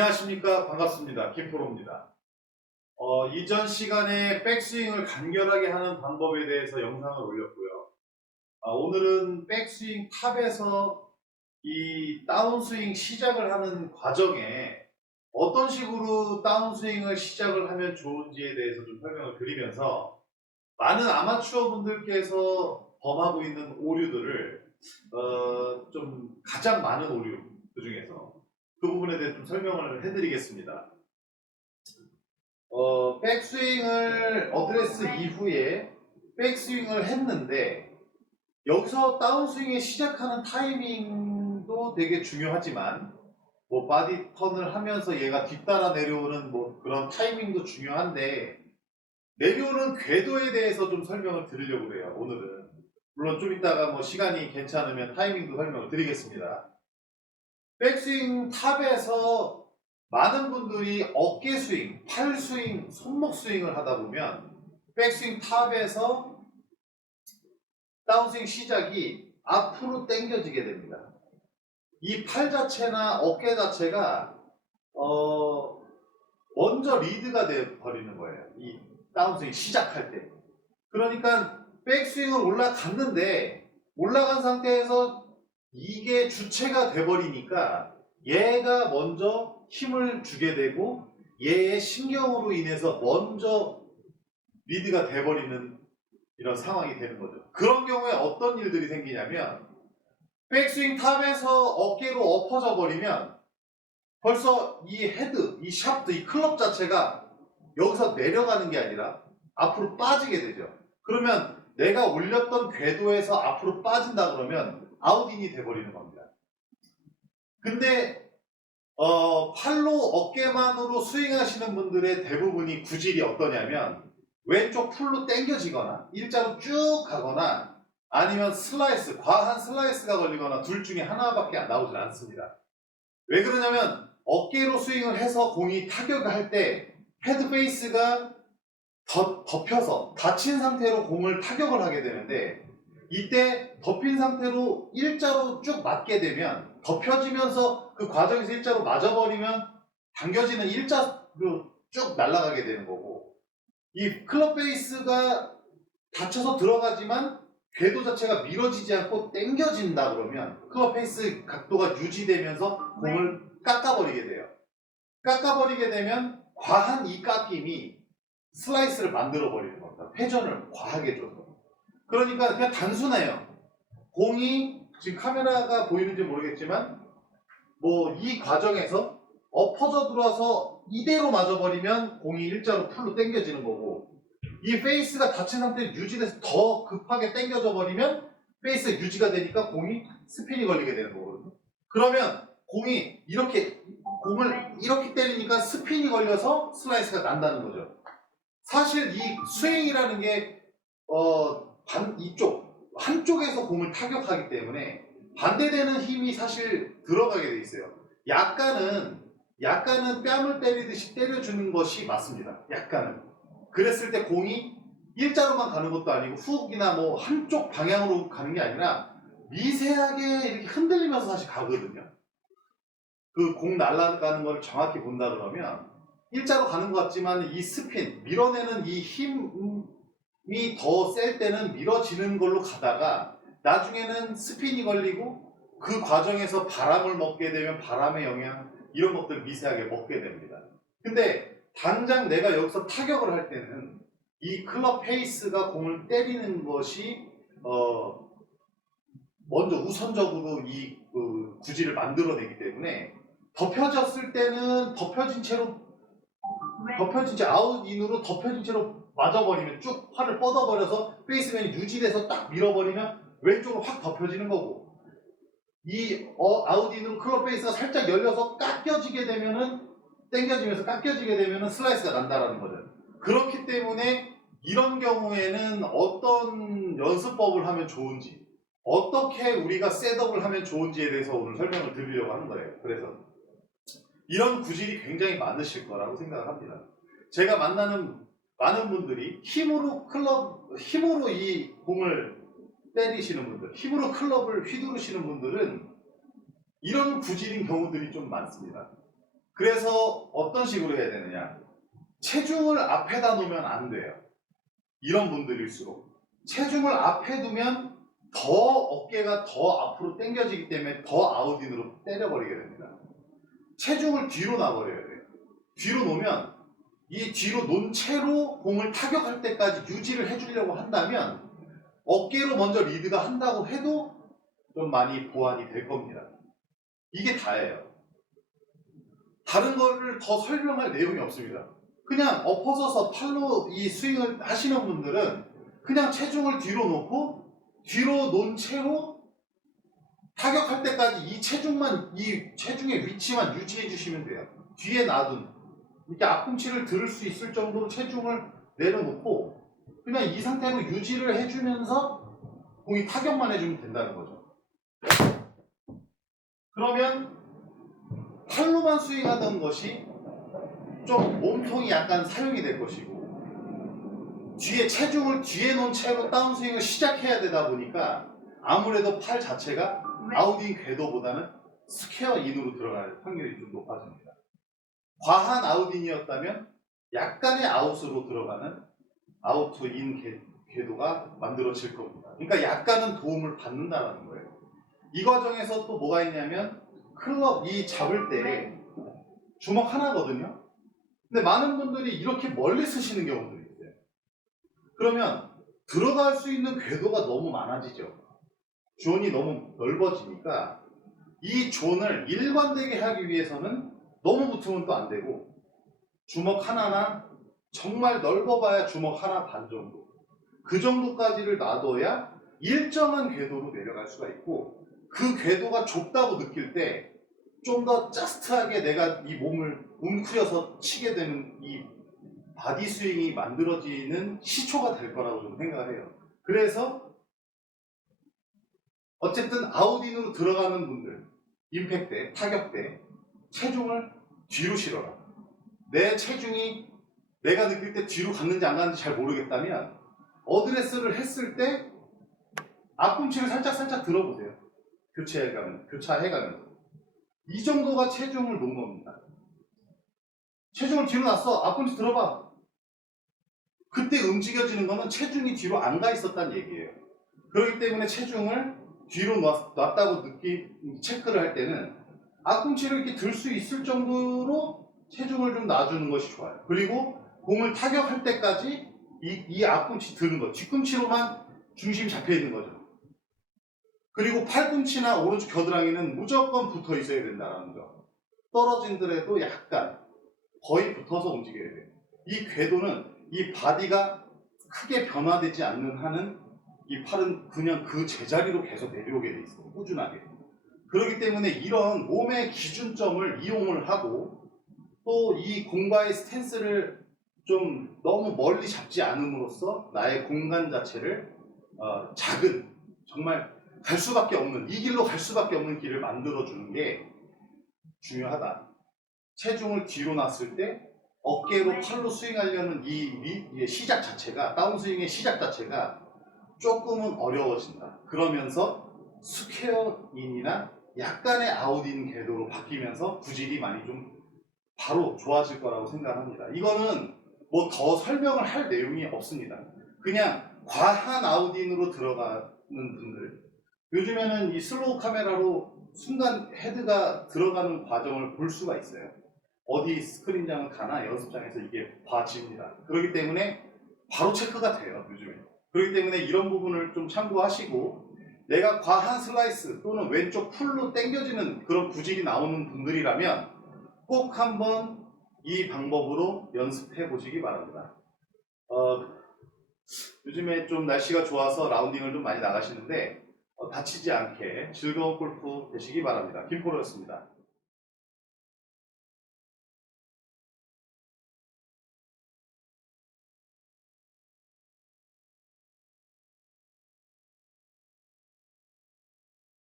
안녕하십니까. 반갑습니다. 김프로입니다. 이전 시간에 백스윙을 간결하게 하는 방법에 대해서 영상을 올렸고요. 오늘은 백스윙 탑에서 이 다운스윙 시작을 하는 과정에 어떤 식으로 다운스윙을 시작을 하면 좋은지에 대해서 좀 설명을 드리면서 많은 아마추어 분들께서 범하고 있는 오류들을 좀 가장 많은 오류 그 중에서 그 부분에 대해 좀 설명을 해드리겠습니다. 백스윙을 어드레스 이후에 백스윙을 했는데 여기서 다운스윙을 시작하는 타이밍도 되게 중요하지만 뭐 바디 턴을 하면서 얘가 뒤따라 내려오는 뭐 그런 타이밍도 중요한데 내려오는 궤도에 대해서 좀 설명을 드리려고 해요. 오늘은 물론 좀 이따가 뭐 시간이 괜찮으면 타이밍도 설명을 드리겠습니다. 백스윙 탑에서 많은 분들이 어깨 스윙, 팔 스윙, 손목 스윙을 하다 보면 백스윙 탑에서 다운스윙 시작이 앞으로 당겨지게 됩니다. 이 팔 자체나 어깨 자체가 먼저 리드가 돼 버리는 거예요. 이 다운스윙 시작할 때. 그러니까 백스윙을 올라갔는데 올라간 상태에서 이게 주체가 돼버리니까 얘가 먼저 힘을 주게 되고 얘의 신경으로 인해서 먼저 리드가 돼버리는 이런 상황이 되는 거죠. 그런 경우에 어떤 일들이 생기냐면 백스윙 탑에서 어깨로 엎어져 버리면 벌써 이 헤드, 이 샤프트, 이 클럽 자체가 여기서 내려가는 게 아니라 앞으로 빠지게 되죠. 그러면 내가 올렸던 궤도에서 앞으로 빠진다 그러면 아웃인이 돼버리는 겁니다. 근데 팔로 어깨만으로 스윙하시는 분들의 대부분이 구질이 어떠냐면 왼쪽 풀로 당겨지거나 일자로 쭉 가거나 아니면 슬라이스, 과한 슬라이스가 걸리거나 둘 중에 하나밖에 나오질 않습니다. 왜 그러냐면 어깨로 스윙을 해서 공이 타격을 할 때 헤드 베이스가 덮여서 닫힌 상태로 공을 타격을 하게 되는데 이때 덮인 상태로 일자로 쭉 맞게 되면 덮여지면서 그 과정에서 일자로 맞아버리면 당겨지는 일자로 쭉 날아가게 되는 거고 이 클럽 베이스가 닫혀서 들어가지만 궤도 자체가 밀어지지 않고 당겨진다 그러면 클럽 베이스 각도가 유지되면서 공을 깎아버리게 돼요. 깎아버리게 되면 과한 이 깎임이 슬라이스를 만들어버리는 겁니다. 회전을 과하게 줘서. 그러니까 그냥 단순해요. 공이 지금 카메라가 보이는지 모르겠지만 뭐 이 과정에서 엎어져 들어와서 이대로 맞아버리면 공이 일자로 풀로 당겨지는 거고 이 페이스가 닫힌 상태로 유지돼서 더 급하게 당겨져 버리면 페이스가 유지가 되니까 공이 스핀이 걸리게 되는 거거든요. 그러면 공이 공을 이렇게 때리니까 스핀이 걸려서 슬라이스가 난다는 거죠. 사실 이 스윙이라는 게 한쪽에서 공을 타격하기 때문에 반대되는 힘이 사실 들어가게 돼 있어요. 약간은 뺨을 때리듯이 때려주는 것이 맞습니다. 약간은. 그랬을 때 공이 일자로만 가는 것도 아니고 훅이나 뭐 한쪽 방향으로 가는 게 아니라 미세하게 이렇게 흔들리면서 사실 가거든요. 그 공 날아가는 걸 정확히 본다 그러면 일자로 가는 것 같지만 이 스핀, 밀어내는 이 힘이 더 셀 때는 밀어지는 걸로 가다가 나중에는 스핀이 걸리고 그 과정에서 바람을 먹게 되면 바람의 영향 이런 것들을 미세하게 먹게 됩니다. 근데 당장 내가 여기서 타격을 할 때는 이 클럽 페이스가 공을 때리는 것이 먼저 우선적으로 이 구질을 만들어내기 때문에 덮여졌을 때는 덮여진 채 아웃인으로 덮여진 채로 맞아버리면 쭉 팔을 뻗어버려서 페이스면이 유지돼서 딱 밀어버리면 왼쪽으로 확 덮여지는 거고 이 아웃인으로 클럽 페이스가 살짝 열려서 깎여지게 되면은 당겨지면서 깎여지게 되면은 슬라이스가 난다라는 거죠. 그렇기 때문에 이런 경우에는 어떤 연습법을 하면 좋은지 어떻게 우리가 셋업을 하면 좋은지에 대해서 오늘 설명을 드리려고 하는 거예요. 그래서 이런 구질이 굉장히 많으실 거라고 생각을 합니다. 제가 만나는 많은 분들이 힘으로 이 공을 때리시는 분들, 힘으로 클럽을 휘두르시는 분들은 이런 구질인 경우들이 좀 많습니다. 그래서 어떤 식으로 해야 되느냐? 체중을 앞에다 놓으면 안 돼요. 이런 분들일수록 체중을 앞에 두면 더 어깨가 더 앞으로 당겨지기 때문에 더 아웃인으로 때려버리게 됩니다. 체중을 뒤로 놔버려야 돼요. 뒤로 놓으면 이 뒤로 놓은 채로 공을 타격할 때까지 유지를 해주려고 한다면 어깨로 먼저 리드가 한다고 해도 좀 많이 보완이 될 겁니다. 이게 다예요. 다른 거를 더 설명할 내용이 없습니다. 그냥 엎어져서 팔로 이 스윙을 하시는 분들은 그냥 체중을 뒤로 놓고 뒤로 놓은 채로 타격할 때까지 이 체중의 위치만 유지해 주시면 돼요. 뒤에 놔둔 이렇게 앞꿈치를 들을 수 있을 정도로 체중을 내려놓고 그냥 이 상태로 유지를 해주면서 공이 타격만 해주면 된다는 거죠. 그러면 팔로만 스윙하던 것이 좀 몸통이 약간 사용이 될 것이고 뒤에 체중을 뒤에 놓은 채로 다운스윙을 시작해야 되다 보니까 아무래도 팔 자체가 아웃인 궤도보다는 스퀘어인으로 들어갈 확률이 좀 높아집니다. 과한 아웃인이었다면 약간의 아웃으로 들어가는 아웃투인 궤도가 만들어질 겁니다. 그러니까 약간은 도움을 받는다는 거예요. 이 과정에서 또 뭐가 있냐면 클럽 이 잡을 때 주먹 하나거든요. 근데 많은 분들이 이렇게 멀리 쓰시는 경우들이 있어요. 그러면 들어갈 수 있는 궤도가 너무 많아지죠. 존이 너무 넓어지니까 이 존을 일관되게 하기 위해서는 너무 붙으면 또 안 되고 주먹 하나나 정말 넓어봐야 주먹 하나 반 정도 그 정도까지를 놔둬야 일정한 궤도로 내려갈 수가 있고 그 궤도가 좁다고 느낄 때 좀 더 자스트하게 내가 이 몸을 웅크려서 치게 되는 이 바디 스윙이 만들어지는 시초가 될 거라고 좀 생각을 해요. 그래서 어쨌든 아웃인으로 들어가는 분들 임팩 때, 타격 때 체중을 뒤로 실어라. 내 체중이 내가 느낄 때 뒤로 갔는지 안 갔는지 잘 모르겠다면 어드레스를 했을 때 앞꿈치를 살짝 들어보세요. 교차해가면서 이 정도가 체중을 놓은 겁니다. 체중을 뒤로 놨어. 앞꿈치 들어봐. 그때 움직여지는 거는 체중이 뒤로 안 가 있었다는 얘기예요. 그렇기 때문에 체중을 뒤로 놨다고 체크를 할 때는 앞꿈치를 이렇게 들 수 있을 정도로 체중을 좀 놔주는 것이 좋아요. 그리고 공을 타격할 때까지 이 앞꿈치 드는 거, 뒤꿈치로만 중심이 잡혀 있는 거죠. 그리고 팔꿈치나 오른쪽 겨드랑이는 무조건 붙어 있어야 된다는 거. 떨어진더라도 약간 거의 붙어서 움직여야 돼요. 이 궤도는 이 바디가 크게 변화되지 않는 한은 이 팔은 그냥 그 제자리로 계속 내려오게 돼 있어요. 꾸준하게. 그렇기 때문에 이런 몸의 기준점을 이용을 하고 또 이 공과의 스탠스를 좀 너무 멀리 잡지 않음으로써 나의 공간 자체를 작은 정말 갈 수밖에 없는 이 길로 갈 수밖에 없는 길을 만들어주는 게 중요하다. 체중을 뒤로 놨을 때 어깨로 팔로 스윙하려는 이 시작 자체가 다운스윙의 시작 자체가 조금은 어려워진다. 그러면서 스퀘어인이나 약간의 아웃인 궤도로 바뀌면서 구질이 많이 좀 바로 좋아질 거라고 생각합니다. 이거는 뭐 더 설명을 할 내용이 없습니다. 그냥 과한 아웃인으로 들어가는 분들 요즘에는 이 슬로우 카메라로 순간 헤드가 들어가는 과정을 볼 수가 있어요. 어디 스크린장은 가나 연습장에서 이게 봐집니다. 그렇기 때문에 바로 체크가 돼요, 요즘에. 그렇기 때문에 이런 부분을 좀 참고하시고 내가 과한 슬라이스 또는 왼쪽 풀로 당겨지는 그런 구질이 나오는 분들이라면 꼭 한번 이 방법으로 연습해 보시기 바랍니다. 요즘에 좀 날씨가 좋아서 라운딩을 좀 많이 나가시는데 다치지 않게 즐거운 골프 되시기 바랍니다. 김포로였습니다.